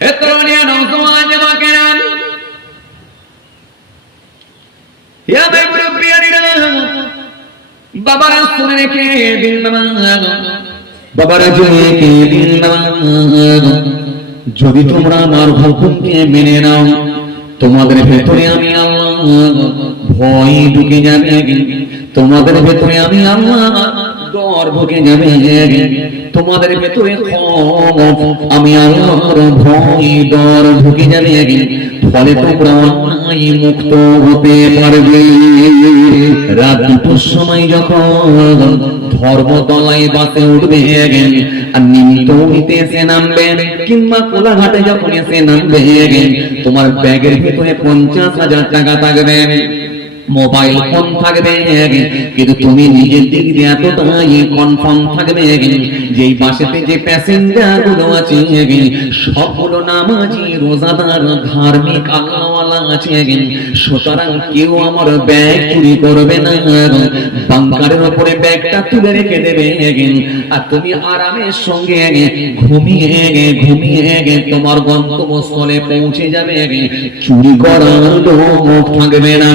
হে তরুণী নওজওয়ান যুবকেরা, হে আমার মুরব্বিয়ানিরা, বাবারা শুনে রেখে দিন নামাজ, বাবারা শুনে রেখে দিন নামাজ। যদি তোমরা আমার হুকুমকে মেনে নাও, তোমাদের ভেতরে আমি আল্লাহ ভয় ঢুকে যাবে, তোমাদের ভেতরে আমি আল্লাহ ডর ঢুকে যাবে, তোমাদের ভেতরে আমি আল্লাহর ভয় ডর ঢুকে যাবে, ফলে তোমরা অন্যায় মুক্ত হতে পারবে। রাত দুটোর সময় যখন ধর্মতলায় বাসে উঠবে আর নিমতৌনিতে এসে নামবে কিংবা কোলাঘাটে যখন এসে নামবে, তোমার ব্যাগের ভিতরে 50,000 টাকা থাকবে, মোবাইল ফোন থাকবে, কিন্তু তুমি নিজের দিক দিয়ে এতটাই কনফার্ম থাকবে যে এই বাসেতে যে প্যাসেঞ্জার গুলো আছে সবগুলো নামাজি, রোজাদার, ধার্মিক, আল্লাহওয়ালা আছে, সুতরাং কেউ আমার ব্যাগ চুরি করবে না। বাঙ্কারের উপরে ব্যাগটা তুলে রেখে দেবে আর তুমি আরামের সঙ্গে ঘুমিয়ে ঘুমিয়ে তোমার গন্তব্যস্থলে পৌঁছে যাবে। চুরি করার লোক থাকবে না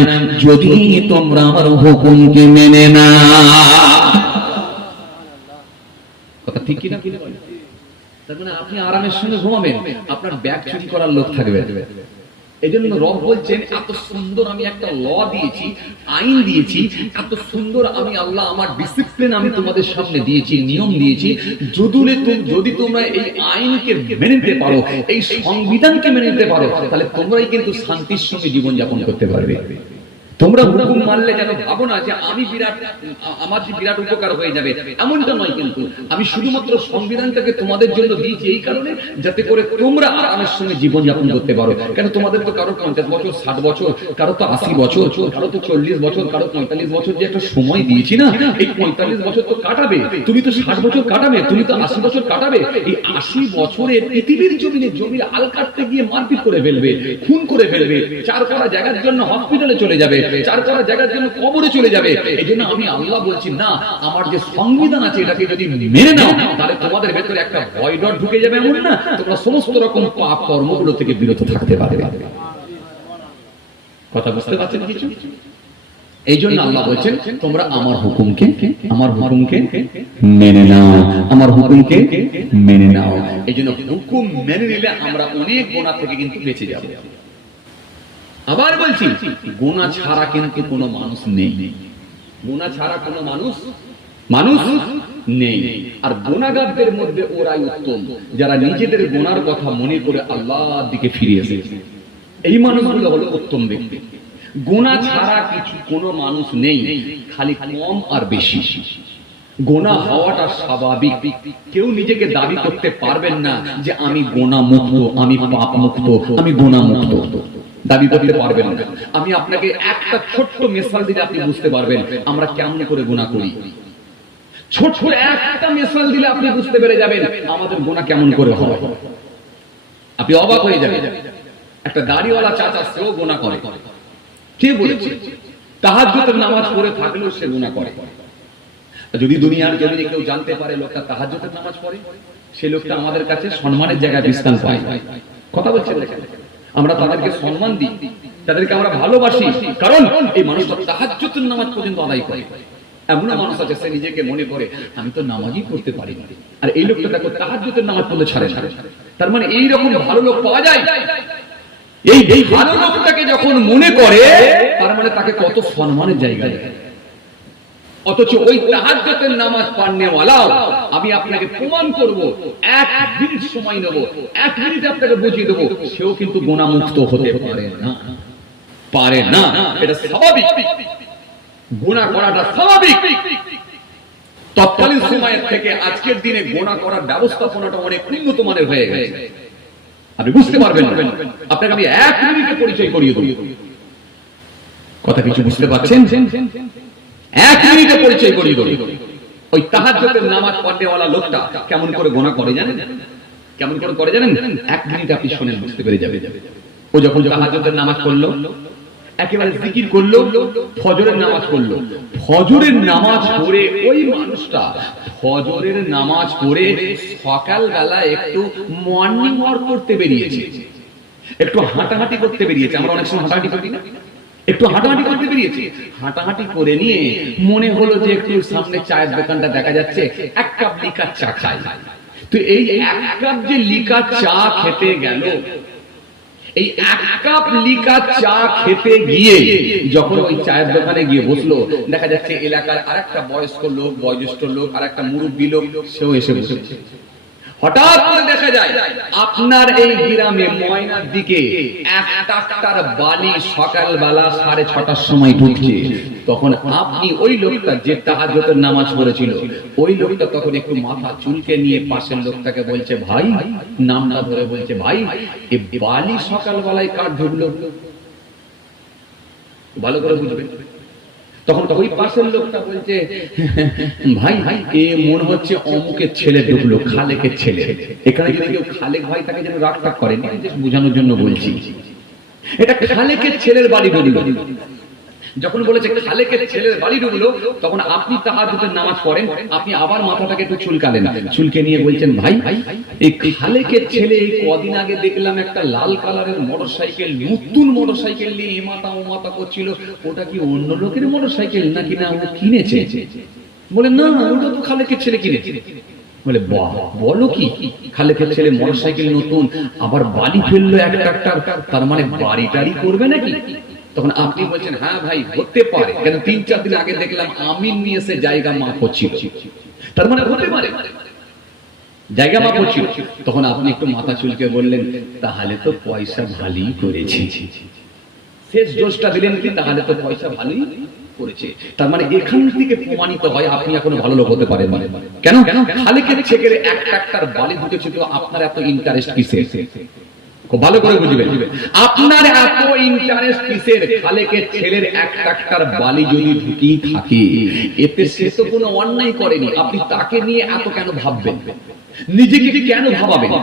যদি তোমরা আমার হুকুমকে মেনে না। কথা ঠিক কিনা? তার মানে আপনি আরামের সঙ্গে ঘুমাবেন, আপনার ব্যাগ চুরি করার লোক থাকবে। এই জন্য রব বলছেন, এত সুন্দর আমি একটা ল দিয়েছি, আইন দিয়েছি, এত সুন্দর আমি আল্লাহ আমার ডিসিপ্লিন আমি তোমাদের সামনে দিয়েছি, নিয়ম দিয়েছি। যদি তোমরা এই আইনকে মেনে নিতে পারো, এই সংবিধানকে মেনে নিতে পারো, তাহলে তোমরাই কিন্তু শান্তির সঙ্গে জীবনযাপন করতে পারবে। তোমরা হুকুম মানলে যেন ভাবো না যে আমার যে বিরাট উপকার হয়ে যাবে, এমনটা নয়। কিন্তু আমি শুধুমাত্র সংবিধানটাকে তোমাদের জন্য দিয়েছি এই কারণে, যাতে করে তোমরা আরামের সঙ্গে জীবনযাপন করতে পারো। কেন তোমাদের তো কারো 50 বছর, 60 বছর, কারো তো 80 বছর, কারো তো 40 বছর, কারো 45 বছর যে একটা সময় দিয়েছি না, এই 45 বছর তো কাটাবে, তুমি তো 60 বছর কাটাবে, তুমি তো 80 বছর কাটাবে। এই 80 বছরে পৃথিবীর জমির আল কাটতে গিয়ে মারপিট করে ফেলবে, খুন করে ফেলবে, চার করা জায়গার জন্য হসপিটালে চলে যাবে, চার করা জায়গার জন্য কবরে চলে যাবে। এই জন্য আমি আল্লাহ বলছি, না, আমার যে সংবিধান আছে এটাকে যদি মেনে নাও, তাহলে তোমাদের ভেতরে একটা ভয় ডর ঢুকে যাবে, এমন না তোমরা সমস্ত রকম পাপ কর্মগুলো থেকে বিরত থাকতে পারবে। কথা বুঝতে পারছেন কিছু? এই জন্য আল্লাহ বলছেন, তোমরা আমার হুকুমকে মেনে নাও, আমার হুকুমকে মেনে নাও। এই জন্য হুকুম মেনে নিলে আমরা অনেক গুনাহ থেকে কিন্তু বেঁচে যাব। আবার বলছি, গুনাহ ছাড়া কিন্তু কোনো মানুষ নেই, গুনাহ ছাড়া কোনো মানুষ নেই। আর গুনাহগারদের মধ্যে ওরাই উত্তম, যারা নিজেদের গুনার কথা মনে করে আল্লাহর দিকে ফিরে এসেছে। এই মানুষগুলো হলো উত্তম ব্যক্তি। গুনাহ ছাড়া কিছু কোনো মানুষ নেই, খালি কম আর বেশি। গুনাহ হওয়াটা স্বাভাবিক। কেউ নিজেকে দাবি করতে পারবেন না যে আমি গুনাহ মুক্ত, আমি পাপ মুক্ত, আমি গুনাহ মুক্ত, দাবি করতে পারবেন না। আমি আপনাকে একটা ছোট্ট মিসাল দিলে আপনি বুঝতে পারবেন আমরা কেমন করে গুনাহ করি। ছোট্ট একটা মিসাল দিলে আপনি বুঝতে পেরে যাবেন আমাদের গুনাহ কেমন করে হয়। আপনি অবাক হয়ে যাবেন। একটা দাড়িওয়ালা চাচা, সেও গুনাহ করে। কে বলেছে? তাহাজ্জুদের নামাজ পড়ে থাকলেও সে গুনাহ করে। যদি দুনিয়ার জমিনে কেউ জানতে পারে লোকটা তাহাজ্জুদের নামাজ পড়ে, সেই লোকটা আমাদের কাছে সম্মানের জায়গায় বিস্তার পায়। কথা বলছেন দেখেন, আমরা তাদেরকে সম্মান দিই, তাদেরকে আমরা ভালোবাসি, কারণ এই মানুষটা তাহাজ্জুদের নামাজ পর্যন্ত আদায় করে। এমন মানুষ আছে সে নিজেকে মনে করে আমি তো নামাজই পড়তে পারি না, আর এই লোকটা দেখো তাহাজ্জুদের নামাজ পড়লে ছাড়ে। তার মানে এই রকম ভালো লোক পাওয়া যায়। এই ভালো লোকটাকে যখন মনে করে, তার মানে তাকে কত সম্মানের জায়গায়। অথচ ওই তাহাজ্জুদের নামাজ পড়নেওয়ালা, আমি আপনাকে প্রমাণ করব, 1 মিনিট সময় নেব, 1 মিনিট আপনাকে বুঝিয়ে দেব, সেও কিন্তু গুনাহ মুক্ত হতে পারে না। এটা স্বাভাবিক, গুনাহ করাটা স্বাভাবিক। তৎকালীন সময়ের থেকে আজকের দিনে গুনাহ করার ব্যবস্থাপনাটা অনেক উন্নত মানের হয়ে গেছে। আপনি বুঝতে পারবেন না, আপনাকে আমি 1 মিনিটে পরিচয় করিয়ে দেব। কথা কিছু বুঝতে পারছেন? 1 মিনিটে পরিচয় করিয়ে দেব। ওই তাহাজ্জুদের নামাজ পড়নেওয়ালা লোকটা কেমন করে গুনাহ করে জানেন? কেমন করে জানেন? 1 মিনিট আপনি শুনেন, বুঝতে পেরে যাবে। ও যখন তাহাজ্জুদের নামাজ পড়লো, একেবারে জিকির করলো, ফজরের নামাজ পড়লো। ফজরের নামাজ পড়ে ওই মানুষটা ফজরের নামাজ পড়ে সকালবেলা একটু মর্নিং ওয়াক করতে বেরিয়েছে, একটু হাঁটাহাঁটি করতে বেরিয়েছে। আমরা অনেক সময় হাঁটাহাঁটি করি না, একটু হাঁটাহাঁটি করতে বেরিয়েছে। হাঁটাহাঁটি করে নিয়ে মনে হলো যে একটু সামনে চায়ের দোকানটা দেখা যাচ্ছে, এক কাপ লিকার চা খাই। তো এই এক কাপ যে লিকার চা খেতে গেল, এই এক কাপ লিকার চা খেতে গিয়ে যখন ওই চায়ের দোকানে গিয়ে বসলো, দেখা যাচ্ছে এলাকার আরেকটা বয়স্ক লোক, বয়োজ্যেষ্ঠ লোক, আর একটা মুরব্বী লোক, সেও এসে বসেছে। হঠাৎ করে দেখা যায় আপনার এই গ্রামে ময়নার দিকে এক ট্রাক্টর বালি সকালবেলা 6:30টার সময় ঢুকছে। তখন আপনি ওই লোকটা যে তাহাজ্জুদের নামাজ পড়েছিল, ওই লোকটা তখন একটু মাথা চুলকে নিয়ে পাশের লোকটাকে বলছে, ভাই, নামটা ধরে বলছে, ভাই, এই বালি সকালবেলায় কার ঢুকলো? ভালো করে বুঝবেন। তখন ওই পাশের লোকটা বলছে, ভাই, এ মনে হচ্ছে অমুকের ছেলে ঢুকলো, খালেকের ছেলে। এখানে যদি কেউ খালেক ভাই তাকে যেন রাগ টাগ করেন, বোঝানোর জন্য বলছি। এটা খালেকের ছেলের বাড়ি ঢুকলো। যখন বলেছে খালেকের ছেলের বাড়ি ঢুকলো, তখন আপনি তাহাজ্জুদের নামাজ পড়েন, আপনি আবার মাথাটাকে একটু চুলকালেন, চুলকে নিয়ে বলছেন, ভাই, এই খালেকের ছেলে এই কদিন আগে দেখলাম একটা লাল কালারের মোটরসাইকেল, নতুন মোটরসাইকেল নিয়ে এমাতা ওমাতা করছিল, ওটা কি অন্য লোকের মোটরসাইকেল নাকি না ও কিনেছে? বলে, না, ওটা তো খালেকের ছেলে কিনেছে। বলে, বাহ, বলো কি, খালেকের ছেলে মোটরসাইকেল নতুন, আবার বাড়ি ফেললো এক ট্রাক্টর, তার মানে বাড়ি টাড়ি করবে নাকি? তখন আপনি বলছেন, হ্যাঁ ভাই, হতে পারে, কেন 3-4 দিন আগে দেখলাম আমিন নিয়ে এসে জায়গা মাপ হচ্ছিল, তার মানে হতে পারে জায়গা মাপ হচ্ছিল। তখন আপনি একটু মাথা চুলকে বললেন, তাহলে তো পয়সা ভালোই করেছি। শেষ দোষটা দিলেন কি, তাহলে তো পয়সা ভালোই করেছে। তার মানে এখান থেকে প্রমাণিত হয় আপনি এখনো ভালো লোক হতে পারেন। কেন? খালেকের ছেলের এক ট্রাক্টর বালি ঢুকেছে, তো আপনার এত ইন্টারেস্ট কিসের? খুব ভালো করে বুঝবেন, আপনার এত ইন্টারেস্ট কিসের? খালেকের ছেলের এক ট্রাক্টর বালি যদি ঢুকেই থাকে, এতে সে তো কোনো অন্যায় করেনি, আপনি তাকে নিয়ে এত কেন ভাববেন? নিজেকে কেন ভাবাবেন?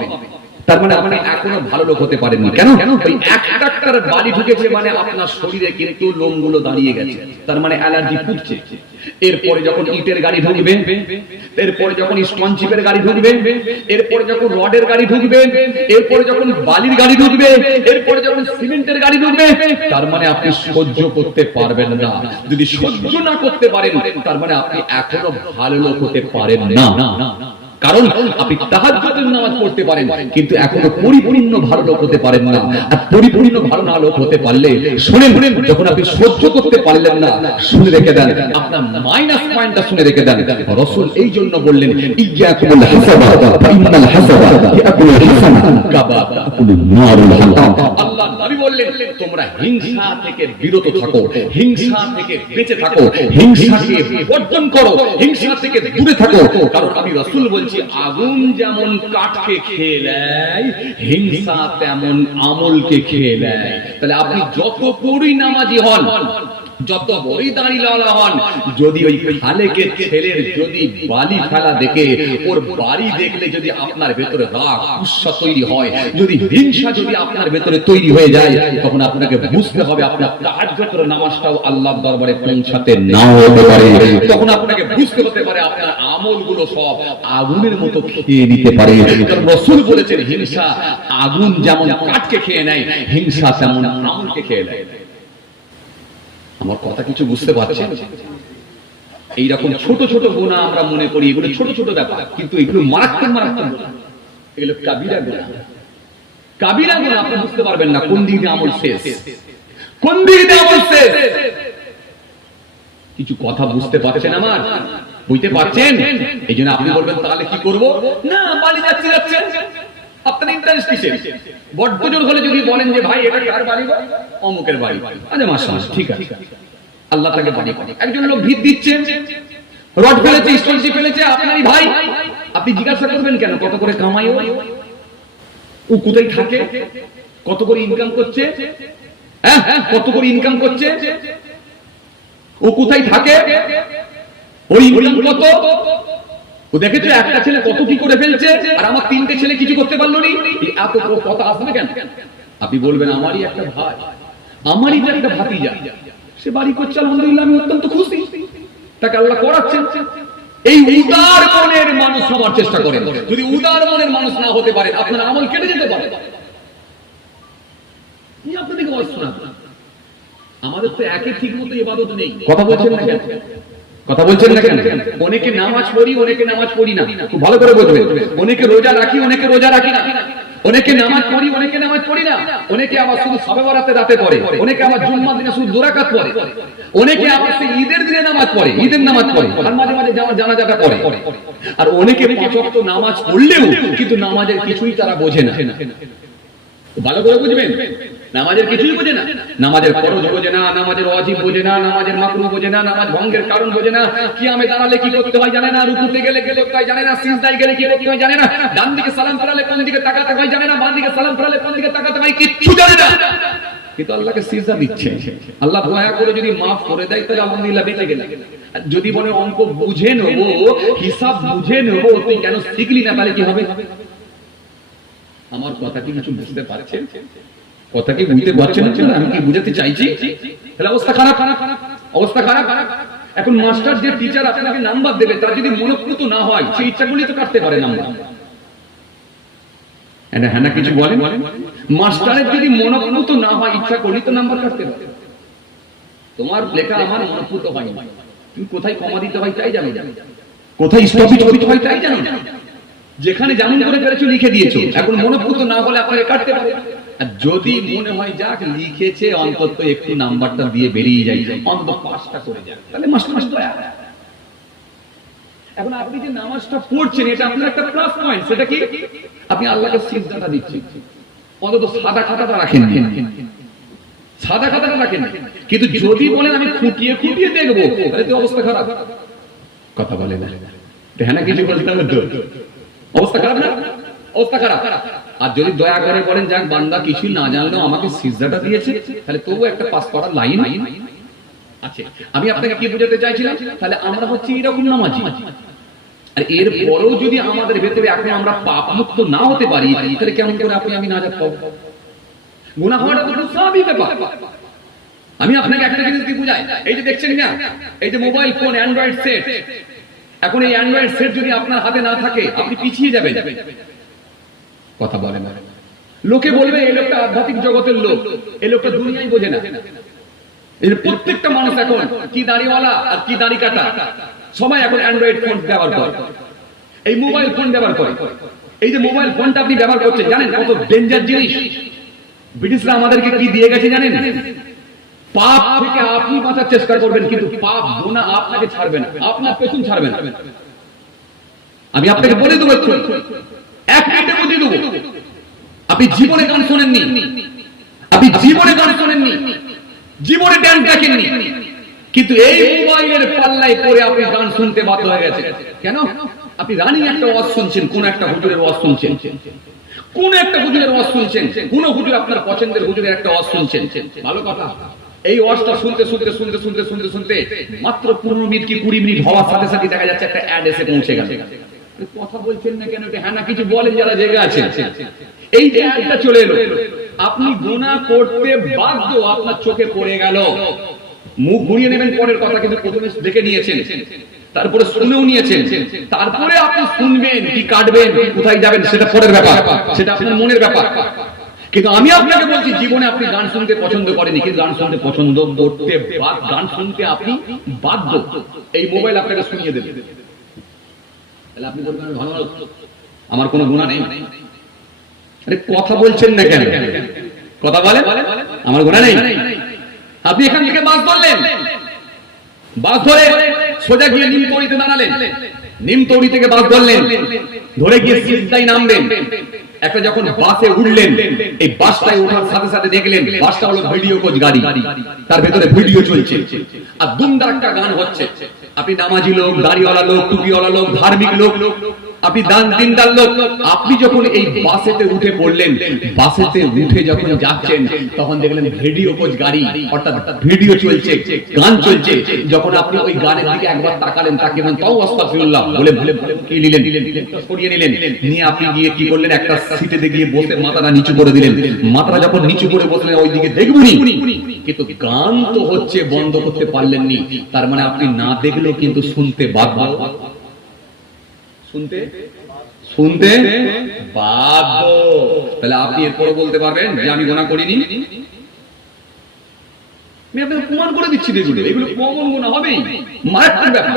তার মানে আপনি এখনো ভালো লোক হতে পারেননি। কেন? ওই এক ট্রাক্টর বালি ঢুকেছে মানে আপনার শরীরে কিন্তু লোমগুলো দাঁড়িয়ে গেছে, তার মানে অ্যালার্জি ফুটছে। এরপরে যখন ইটের গাড়ি ঢুকবে, এরপরে যখন স্টোন চিপের গাড়ি ঢুকবে, এরপরে যখন রডের গাড়ি ঢুকবে, এরপরে যখন বালির গাড়ি ঢুকবে, এরপরে যখন সিমেন্টের গাড়ি ঢুকবে, তার মানে আপনি সহ্য করতে পারবেন না। যদি সহ্য না করতে পারেন, তার মানে আপনি এখনো ভালো লোক হতে পারেন না। কারণ আপনি তাহাজ্জুদের নামাজ পড়তে পারেন, কিন্তু এখনো পরিপূর্ণ ভালো লোক হতে পারেন না। আর পরিপূর্ণ ভালো না লোক হতে পারলে, শুনেন, যখন আপনি সহ্য করতে পারলেন না, শুনে রেখে দেন, আপনার মাইনাস পয়েন্টটা শুনে রেখে দেন। রাসূল এই জন্য বললেন, ইয়্যাকুমুল হাসাবা ফা ইন্নাল হাসাবা ইয়াকুলুল হাসানা কাবা তাকুলুন নারুল হাতাম। আল্লাহ নবী বললেন, তোমরা হিংসা থেকে বিরত থাকো, হিংসা থেকে বেঁচে থাকো, হিংসাকে বর্জন করো, হিংসা থেকে দূরে থাকো। কারণ আমি রাসূল বলছি, আগুন যেমন কাঠকে খেয়ে নেয়, হিংসা তেমন আমলকে খেয়ে নেয়। তাহলে আপনি যত বড়ই নামাজি হন, যত বড়ই দাঁড়িওয়ালা হন, যদি ওই খালেকের ছেলের যদি বালি ফেলা দেখে, ওর বাড়ি দেখলে যদি আপনার ভেতরে রাগ গুসা তৈরি হয়, যদি হিংসা যদি আপনার ভেতরে তৈরি হয়ে যায়, তখন আপনাকে বুঝতে হবে আপনার তাহাজ্জুদের নামাজটাও আল্লাহর দরবারে পৌঁছাতে নাও হতে পারে। তখন আপনাকে বুঝতে হতে পারে আপনার আমলগুলো সব আগুনের মতো খেয়ে নিতে পারে। কারণ রাসূল বলেছেন, হিংসা আগুন যেমন কাঠকে খেয়ে নেয়, হিংসা তেমন আমলকে খেয়ে নেয়। আমার কথা কিছু বুঝতে পারছেন? এইরকম ছোট ছোট গুনাহ আমরা মনে করি এগুলো ছোট ছোট ব্যাপার, কিন্তু এগুলো মারাত্মক মারাত্মক, এগুলো কাবিরা গুনাহ। কাবিরা গুনাহ আপনি বুঝতে পারবেন না কোন দিকে আমল শেষ, কোন দিকে আমল শেষ। কিছু কথা বুঝতে পারছেন? আমার বুঝতে পারছেন? এই জন্য আপনি বলবেন, তাহলে কি করব? না, বাড়ি যাচ্ছে যাচ্ছে, আপনার ইন্টারেস্ট কিসের? বড্ড জোর হলে যদি বলেন যে, ভাই এটা কার বাড়ি? অমুকের বাড়ি। আচ্ছা, মাশাআল্লাহ, ঠিক আছে, আল্লাহ তাকে বাড়ি করে। একজন লোক ভিত দিচ্ছে, রড ফেলেছে, স্টোন চিপ ফেলেছে, আপনারই ভাই। আপনি জিজ্ঞাসা করবেন কেন কত করে কামাই ও কোথায় থাকে, কত করে ইনকাম করছে, হ্যাঁ কত করে ইনকাম করছে, ও কোথায় থাকে, ওর ইনকাম কত? ও দেখেছো একটা ছেলে কত কি করে ফেলছে, আর আমার 3টে ছেলে কিছু করতে পারলো না। এত কথা আসবে কেন? আপনি বলবেন, আমারই একটা ভাই, আমারই যে একটা ভাতিজা, সে বাড়ি করছে, আলহামদুলিল্লাহ আমি অত্যন্ত খুশি, তাকে আল্লাহ করাচ্ছেন। এই উদার মনের মানুষ হওয়ার চেষ্টা করেন। যদি উদার মনের মানুষ না হতে পারে, আপনার আমল কেটে যেতে পারে। আপনাদেরকে বয়স শোনা, আমাদের তো একে ঠিক মতো ইবাদত নেই। কথা বলছেন না কেন? কথা বলছেন না কেন? অনেকে নামাজ পড়ি, অনেকে নামাজ পড়ি না। খুব ভালো করে বুঝবেন। অনেকে রোজা রাখি, অনেকে রোজা রাখি না। অনেকে নামাজ পড়ি, অনেকে নামাজ পড়ি না। অনেকে আবার শুধু শবে বরাতে রাতে পড়ে, অনেকে আবার জুম্মার দিনে শুধু 2 রাকাত পড়ে, অনেকে আবার ঈদের দিনে নামাজ পড়ে, ঈদের নামাজ পড়ে, আর মাঝে মাঝে জানাজাটা পড়ে। আর অনেকে 5 ওয়াক্ত নামাজ পড়লেও কিন্তু নামাজের কিছুই তারা বোঝে না। ভালো করে বুঝবেন, নামাজের কিছুই বোঝে না। নামাজের ফরজ বোঝে না, নামাজের ওয়াজিব বোঝে না, নামাজের মাকরুহ বোঝে না, নামাজ ভঙ্গের কারণ বোঝে না, কিয়ামে দাঁড়ালে কি করতে হয় জানে না, রুকুতে গেলে কি করতে হয় জানে না, সিজদায় গেলে কি করতে হয় জানে না, ডান দিকে সালাম ফেরালে কোন দিকে তাকাতে হয় জানে না, বাম দিকে সালাম ফেরালে কোন দিকে তাকাতে হয় কিচ্ছু জানে না। কিন্তু আল্লাহকে সিজদা দিচ্ছে। আল্লাহ দয়া করে যদি মাফ করে দেয় তাহলে আলহামদুলিল্লাহ বেঁচে গেল। যদি বলে অঙ্ক বুঝে নেব, হিসাব বুঝে নেব, তুই কেন শিখলি না, তাহলে কি হবে? আমার কথা কি কিছু বুঝতে পারছেন? কথা কি বুঝতে পারছেন না? আমি কি বুঝাতে চাইছি? তাহলে অবস্থা খারাপ, অবস্থা খারাপ। এখন মাস্টার যে টিচার আপনাকে নাম্বার দেবে, তার যদি মনোপ্রত না হয়, সেই ইচ্ছাগুলি তো কাটতে পারে নাম্বার। এটা হ্যাঁ না কিছু বলেন? মাস্টারের যদি মনোপ্রত না হয়, ইচ্ছা করলে তো নাম্বার কাটতে পারে। তোমার লেখা আমার মনোপ্রত হয় না, তুমি কোথায় কমা দিতে হয় তাই জানো, কোথায় স্টপেজ করতে হয় তাই জানো, যেখানে যেমন করে পেরেছো লিখে দিয়েছো। এখন মনোপ্রত না হলে আপনাকে কাটতে পারে। আর যদি মনে হয় যাক লিখেছে, অন্তত একটু নাম্বারটা দিয়ে বেরিয়ে যায়, অন্তত 5টা করে যায়, তাহলে মাস্টার। এখন আপনি যে নামাজটা পড়ছেন, এটা আপনার একটা প্লাস পয়েন্ট। সেটা কি? আপনি আল্লাহকে সিজদাটা দিচ্ছেন, অন্তত সাদা খাতাটা রাখেন, সাদা খাতাটা রাখেন। কিন্তু যদি বলেন আমি খুঁটিয়ে খুঁটিয়ে দেখবো, তাহলে তো অবস্থা খারাপ। কথা বলে না, হ্যাঁ না কিছু বলতে হবে তো, অবস্থা খারাপ না? অবস্থা খারাপ। আর যদি দয়া করে বলেন যাক বান্দা কিছুই না জানলেও আমাকে সিজদাটা দিয়েছে, তাহলে তবু একটা পাস করার লাইন আছে। আমি আপনাকে কি বোঝাতে চাইছিলাম, তাহলে আমরা হচ্ছে এরকম নামাজি। আর এর পরেও যদি আমাদের ভেতরে এখন আমরা পাপ মুক্ত না হতে পারি, তাহলে কেমন করে আপনি আমি নাজাত পাবো? গুনাহ হওয়াটা তো স্বাভাবিক ব্যাপার। আমি আপনাকে একটা জিনিস কি বুঝাই, এই যে দেখছেন না, এই যে মোবাইল ফোন, অ্যান্ড্রয়েড সেট, এখন এই অ্যান্ড্রয়েড সেট যদি আপনার হাতে না থাকে, আপনি পিছিয়ে যাবেন। কথা বলে না, লোকে বলবে এই লোকটা আধ্যাত্মিক জগতের লোক, এই লোকটা দুনিয়ায় বোঝে না। এই যে প্রত্যেকটা মানুষ এখন কি দাড়িওয়ালা আর কি দাড়ি কাটা, সবাই এখন অ্যান্ড্রয়েড ফোন ব্যবহার করে, এই মোবাইল ফোন ব্যবহার করে। এই যে মোবাইল ফোনটা আপনি ব্যবহার করছেন, জানেন কত ডেঞ্জার জিনিস? ব্রিটিশরা আমাদেরকে কি দিয়ে গেছে জানেন? পাপ থেকে আপনি বাঁচার চেষ্টা করবেন, কিন্তু পাপ গুনাহ আপনাকে ছাড়বে না, আপনার পেছন ছাড়বে না। আমি আপনাকে বলে দেবো, এক মিনিটে বুঝিয়ে দেবো। আপনি জীবনে গান শোনেননি, আপনি জীবনে গান শোনেননি, জীবনে ড্যান্স দেখেননি, কিন্তু এই মোবাইলের পাল্লায় পড়ে আপনি গান শুনতে বাধ্য হয়ে গেছে। কেন? আপনি রানিং একটা ওয়াজ শুনছেন, কোন একটা হুজুরের ওয়াজ শুনছেন, কোন একটা হুজুরের ওয়াজ শুনছেন, কোন হুজুর আপনার পছন্দের হুজুরের একটা ওয়াজ শুনছেন। ভালো কথা, এই ওয়াজটা শুনতে শুনতে শুনতে শুনতে শুনতে শুনতে মাত্র 15 মিনিট কি 20 মিনিট হওয়ার সাথে সাথে দেখা যাচ্ছে একটা অ্যাড এসে পৌঁছে গেছে। কথা বলছেন না কেন? হ্যাঁ না কিছু বলেন যারা জেগে আছে। এই যে অ্যাডটা চলে এলো, আপনি গুনাহ করতে বাধ্য, আপনার চোখে পড়ে গেল, মুখ ঘুরিয়ে নেবেন পরের কথা, কিন্তু প্রথমে দেখে নিয়েছেন, তারপরে শুনেও নিয়েছেন, তারপরে আপনি শুনবেন কি কাটবেন কোথায় যাবেন সেটা পরের ব্যাপার, সেটা আপনার মনের ব্যাপার। কিন্তু আমি আপনাকে বলছি, জীবনে আপনি গান শুনতে পছন্দ করেনি, কিন্তু গান শুনতে পছন্দ করতে, গান শুনতে আপনি বাধ্য। এই মোবাইল আপনাকে শুনিয়ে দেবে, তাহলে আপনি বলবেন ভালো, আমার কোনো গুনাহ নেই। আরে কথা বলছেন না কেন? কথা বলেন, আমার গুনাহ নেই। আপনি এখান থেকে বাস ধরলেন, বাস ধরে সোজা গিয়ে নিমতৌড়িতে দাঁড়ালেন, নিমতৌড়ি থেকে বাস ধরলেন, ধরে গিয়ে সিজদায় নামবেন। একটা যখন বাসে উঠলেন, এই বাসটায় ওঠার সাথে সাথে দেখলেন বাসটা হলো ভিডিও কোচ গাড়ি, তার ভেতরে ভিডিও চলছে আর দুমদার একটা গান হচ্ছে। আপনি নামাজি লোক, দাড়িওয়ালা লোক, টুপিওয়ালা লোক, ধার্মিক লোক, আপনি দান দিনদার লোক, আপনি যখন এই বাসেতে উঠে পড়লেন, বাসেতে উঠে যখন যাচ্ছেন, তখন দেখলেন ভিডিও কোচ গাড়ি, অর্থাৎ ভিডিও চলছে, গান চলছে। যখন আপনি ওই গানের দিকে একবার তাকালেন, তাকে তাও আস্তাগফিরুল্লাহ বলে বলে কি নিলেন, সরিয়ে নিলেন, নিয়ে আপনি গিয়ে কি করলেন, একটা সিটে গিয়ে বসে মাথাটা নিচু করে দিলেন। মাথাটা যখন নিচু করে বসলেন, ওই দিকে দেখবুনি, কিন্তু গান তো হচ্ছে, বন্ধ করতে পারলেননি, তার মানে আপনি না দেখলেও কিন্তু শুনতে বাধ্য, শুনতে শুনতে বাধ্য। তাহলে আপনি এরপরে বলতে পারবেন যে আমি গুনাহ করিনি? আমি আপনাকে প্রমাণ করে দিচ্ছি, এগুলো এগুলো কমন গুনাহ হবেই, মারাত্মক ব্যাপার।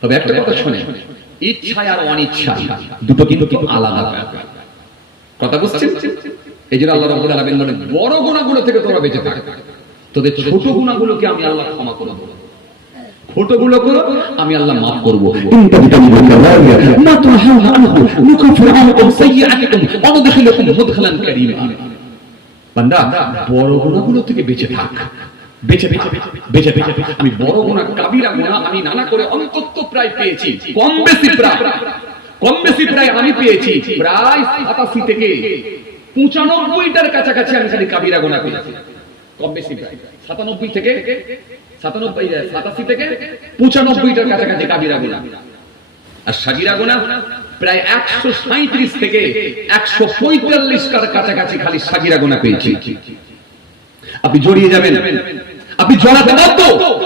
তবে একটা কথা শুনে, ইচ্ছা আর অনিচ্ছা দুটো কিন্তু আলাদা ব্যাপার, কথা বুঝছেন? এই জন্য আল্লাহ রাব্বুল আলামিন বলেন বড় গুনাহগুলো থেকে তোমরা বেঁচে থাকো, তোদের ছোট গুনাহগুলোকে আমি আল্লাহ ক্ষমা করে দেব, ছোটগুলো করো আমি আল্লাহ মাফ করব। বান্দা বড় গুনাহগুলো থেকে বেঁচে থাক, বেঁচে থাক, বেঁচে থাক। আমি বড় গুনাহ, কাবিরা গুনাহ আমি নানা করে অন্তত প্রায় পেয়েছি, কম বেশি প্রায় আমি পেয়েছি প্রায় 87 থেকে 95টার কাছাকাছি আমি খালি কাবিরা গুনাহ পেয়েছি, কম বেশি প্রায় 87 থেকে 87 থেকে 95টার কাছাকাছি কাবিরা গুনাহ। আর সাগীরা গুনাহ প্রায় 137 থেকে 145টার কাছাকাছি খালি সাগীরা গুনাহ পেয়েছি। আপনি জড়িয়ে যাবেন, আপনি জড়াতে বাধ্য।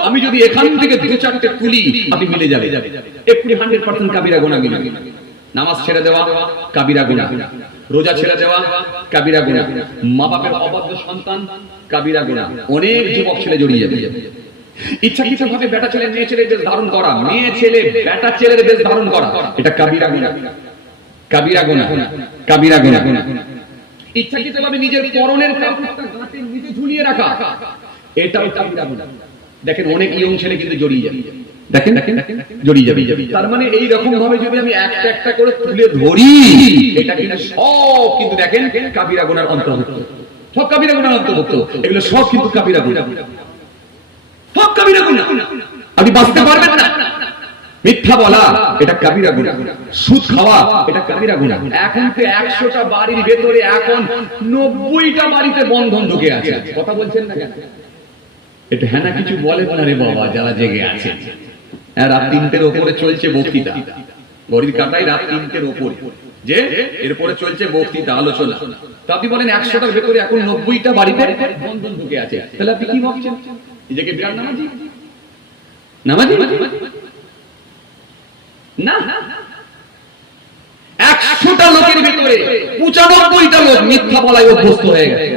আমি যদি এখান থেকে 2-4টে তুলি আপনি মিলে যাবে, এক্ষুনি 100% কাবিরা গুনাহ গিনা। নামাজ ছেড়ে দেওয়া কাবিরা গুনাহ, রোজা ছেড়ে দেওয়া কাবিরা গুনাহ, মা বাবার অবাধ্য সন্তান কাবিরা গুনাহ। অনেক যুবক ছেলে জড়িয়ে যাবে। ইচ্ছাকৃতভাবে বেটা ছেলে মেয়ে ছেলের বেশ ধারণ করা, মেয়ে ছেলে বেটা ছেলের বেশ ধারণ করা, এটা কাবিরা গুনাহ, কাবিরা গুনাহ, কাবিরা গুনাহ। ইচ্ছাকৃতভাবে নিজের পরনের কাপড়টা গাঁটে নিচে ঝুলিয়ে রাখা, এটাও কাবিরা গুনাহ। দেখেন অনেক ইয়ং ছেলে কিন্তু জড়িয়ে যাবে, দেখেন জড়িয়ে যাবে। তার মানে এই রকম ভাবে যদি আমি একটা একটা করে তুলে ধরি, এটা কিন্তু সব কিন্তু দেখেন কাবিরা গুনাহর অন্তর্ভুক্ত, সব কাবিরা গুনাহর অন্তর্ভুক্ত, এগুলো সব কিন্তু কাবিরা গুনাহ, সব কাবিরা গুনাহ। আপনি বাঁচতে পারবেন না। মিথ্যা বলা এটা কাবিরা গুনাহ, সুদ খাওয়া এটা কাবিরা গুনাহ। এখন তো 100টা বাড়ির ভেতরে এখন 90টা বাড়িতে বন্ধন ঢুকে আছে, কথা বলছেন না কেন? এটা হ্যাঁ না কিছু বলেন না রে বাবা যারা জেগে আছে। রাত 3টের উপরে চলছে বক্তৃতা, ঘড়ির কাঁটায় রাত 3টের উপরে, যে এরপরে চলছে বক্তৃতা আলোচনা। তো আপনি বলেন 100টার ভেতরে এখন 90টা বাড়িতে বন্ধন ঢুকে আছে, তাহলে আপনি কি ভাবছেন? নিজেকে বিরাট নামাজি নামাজি না। 100টা লোকের ভিতরে 95টা লোক মিথ্যা বলায় অভ্যস্ত হয়ে গেছে।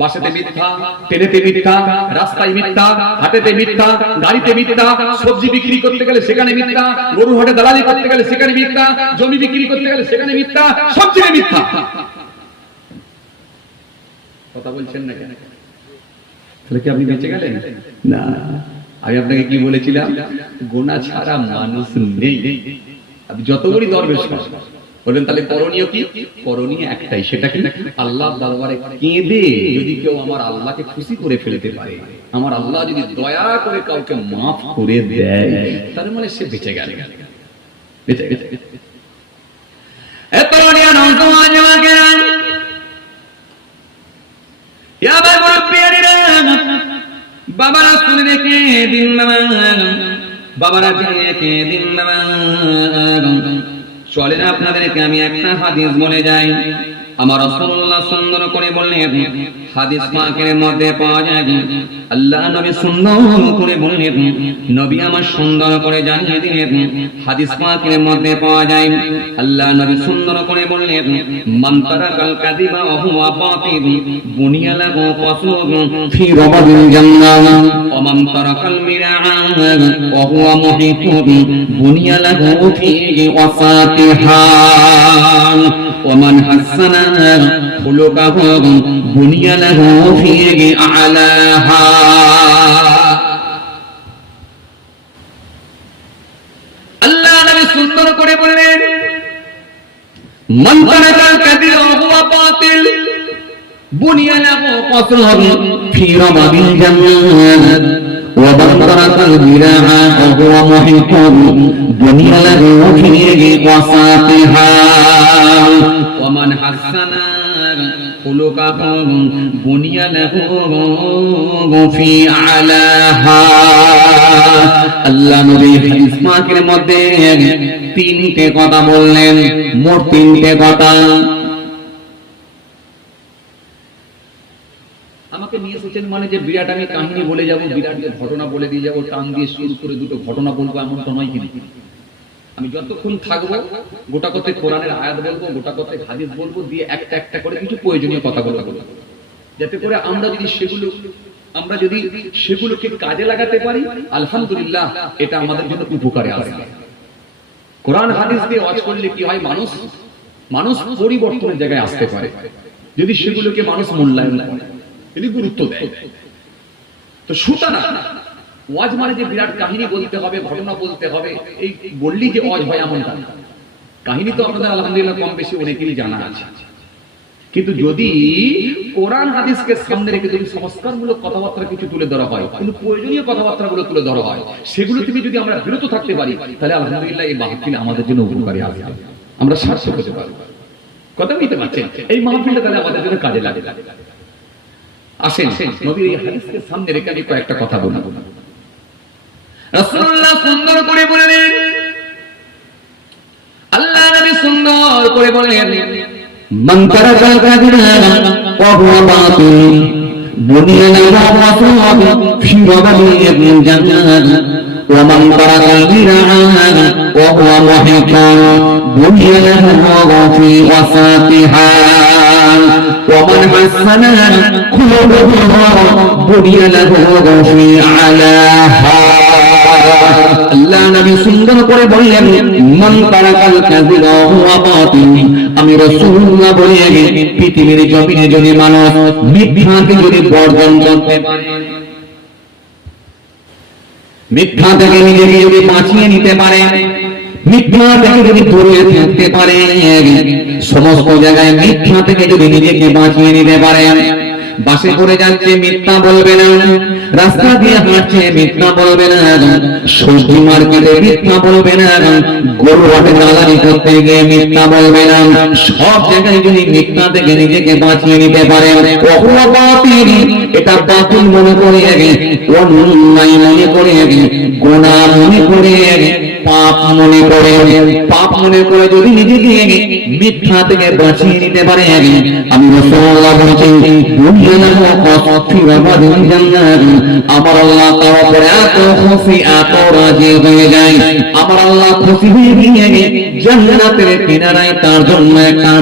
বাসাতে মিথ্যা, ট্রেনেতে মিথ্যা, রাস্তায় মিথ্যা, হাটেতে মিথ্যা, গাড়িতে মিথ্যা, সবজি বিক্রি করতে গেলে সেখানে মিথ্যা, গরুর হাটে দালালি করতে গেলে সেখানে মিথ্যা, জমি বিক্রি করতে গেলে সেখানে মিথ্যা, সব জায়গায় মিথ্যা। কথা বলছেন না কেন? তাহলে কি আপনি বেঁচে গেলেন? না। আমি আপনাকে কি বলেছিলাম? গুনাহ ছাড়া মানুষ নেই। আপনি যত বড় দরবেশ বলেন, তাহলে করণীয় কি? করণীয় একটাই, সেটা কি? আল্লাহ দরবারে কেঁদে যদি কেউ আমার আল্লাহকে খুশি করে ফেলতে পারে, আমার আল্লাহ যদি দয়া করে কাউকে মাফ করে দেয়, তার মানে সে বেঁচে গেল, বেঁচে গেছে। এত নিয়া নজওয়ান ওয়াগেরা ইয়া বাবুরা বাবারা শুনে রেখে দিন বাবারা শুনে রেখে দিন। চলেন আপনাদেরকে আমি একটা হাদিস বলে যাই। আমার রাসূলুল্লাহ সুন্দর করে বললেন, হাদিস পাকের মধ্যে পাওয়া যায়, আল্লাহ নবী সুন্দর করে বললেন, নবী আমার সুন্দর করে জানিয়ে দিলেন। হাদিস পাকের মধ্যে পাওয়া যায়, আল্লাহ নবী সুন্দর করে বললেন, মান তারাকাল কাযিবা ওয়া হুয়া বাতিল বুনিয়া লাহু কাসরুন ফি রাবাদিল জান্নাহ ওয়া মান তারাকাল মিরাআ ওয়া হুয়া মুহিতুন বুনিয়া লাহু ফিহি ওয়াসাতিহা ওয়া মান হাসানা খুলুকাহু বুনিয়া লাহু ফিহি আ'লাহা। আল্লাহ নবী সুন্দর করে বললেন, মান তারাকাল কাযিবা ওয়া হুয়া বাতিল বুনিয়া লাহু কাসরুন ফি রাবাদিল জান্নাহ ওয়া মান তারাকাল মিরাআ ওয়া হুয়া মুহিতুন বুনিয়া লাহু ফিহি ওয়াসাতিহা ওয়া মান হাসানা খুলুকাহু বুনিয়া লাহু ফি আ'লাহা। আল্লাহ নবী হাদিস পাকের মধ্যে তিনটে কথা বললেন, মোট তিনটে কথা। আমাকে নিয়ে এসেছেন মানে যে বিরাট আমি কাহিনী বলে যাব, বিরাট যে ঘটনা বলে দিয়ে যাবো, টান দিয়ে শুরু করে দুটো ঘটনা বলবো, এমনটা নয়। কিন্তু আমি যতক্ষণ থাকবো গোটা কথা কোরআনের আয়াত বলবো, গোটা কথা হাদিস বলবো, দিয়ে একটা একটা করে কিছু প্রয়োজনীয় কথা বলবো, যাতে করে আমরা যদি সেগুলোকে কাজে লাগাতে পারি, আলহামদুলিল্লাহ এটা আমাদের জন্য উপকারে আসবে। কোরআন হাদিস দিয়ে ওয়াজ করলে কি হয়, মানুষ পরিবর্তনের জায়গায় আসতে পারে যদি সেগুলোকে মানুষ মূল্যায়ন করে, যদি গুরুত্ব দেয়। তো সুতরাং ওয়াজ মানে যে বিরাট কাহিনী বলতে হবে, ঘটনা বলতে হবে, এই বললি যে ওয়াজ হয় এমনটা। কাহিনী তো আপনাদের আলহামদুলিল্লাহ কম বেশি অনেকেরই জানা আছে, কিন্তু যদি কোরআন হাদিসকে সামনে রেখে যদি সংস্কারমূলক কথাবার্তা কিছু তুলে ধরা হয়, কিন্তু প্রয়োজনীয় কথাবার্তাগুলো তুলে ধরা হয়, সেগুলো থেকে যদি আমরা বিরত থাকতে পারি, তাহলে আলহামদুলিল্লাহ এই মাহফিল আমাদের জন্য উপকারী হবে, আমরা সার্থক হতে পারবো। কথা বুঝতে পারছেন? এই মাহফিলটা তাহলে আমাদের জন্য কাজে লাগে। আসেন নবীর এই হাদিসকে সামনে রেখে আমি কয়েকটা কথা বলবো। রাসূলুল্লাহ সুন্দর করে বললেন, আল্লাহ নবী সুন্দর করে বললেন, মান তারাকাল কাযিবা ওয়া হুয়া বাতিল বুনিয়া লাহু রাসূলুন ফি রাবাতিল জান্নাত ওয়া মান তারাকাল বিরআ ওয়া হুয়া মুহিকান বুনিয়া লাহু ফি ওয়াসাতিহা ওয়া মান হাসানা খুলুহু বুনিয়া লাহু ফি আলাহা। আল্লাহ নবী সুন্দর করে বললেন, মান তারাকাল কাযিবা ওয়া বাতিল, আমি রাসূলুল্লাহ বলেন পৃথিবীর জমিনে যদি মানুষ মিথ্যাকে যদি বর্জন করতে পারে, মিথ্যা থেকে নিজেকে যদি বাঁচিয়ে নিতে পারে, মিথ্যা থেকে যদি দূরে থাকতে পারে, সমস্ত জায়গায় মিথ্যা থেকে যদি নিজেকে বাঁচিয়ে নিতে পারে, বাসে করে যাচ্ছে মিথ্যা বলবে না, রাস্তা দিয়ে হাঁটছে মিথ্যা বলবে না, সবজি মার্কেটে মিথ্যা বলবে না, গরু হাটে দালালি করতে গিয়ে মিথ্যা বলবে না, সব জায়গায় যদি মিথ্যা থেকে নিজেকে বাঁচিয়ে নিতে পারে, এটা বাতিল মনে করে, অন্যায় মনে করে, গুনাহ মনে করে, পাপ মনে করে যদি নিজেকে মিথ্যা থেকে বাঁচিয়ে নিতে পারে, আমি রাসূলুল্লাহ বলেছি আমার আল্লাহ তার উপরে এত খুশি, এত রাজি হয়ে যায়, আমার আল্লাহ খুশি হয়ে গিয়ে জান্নাতের কিনারায় তার জন্য একটা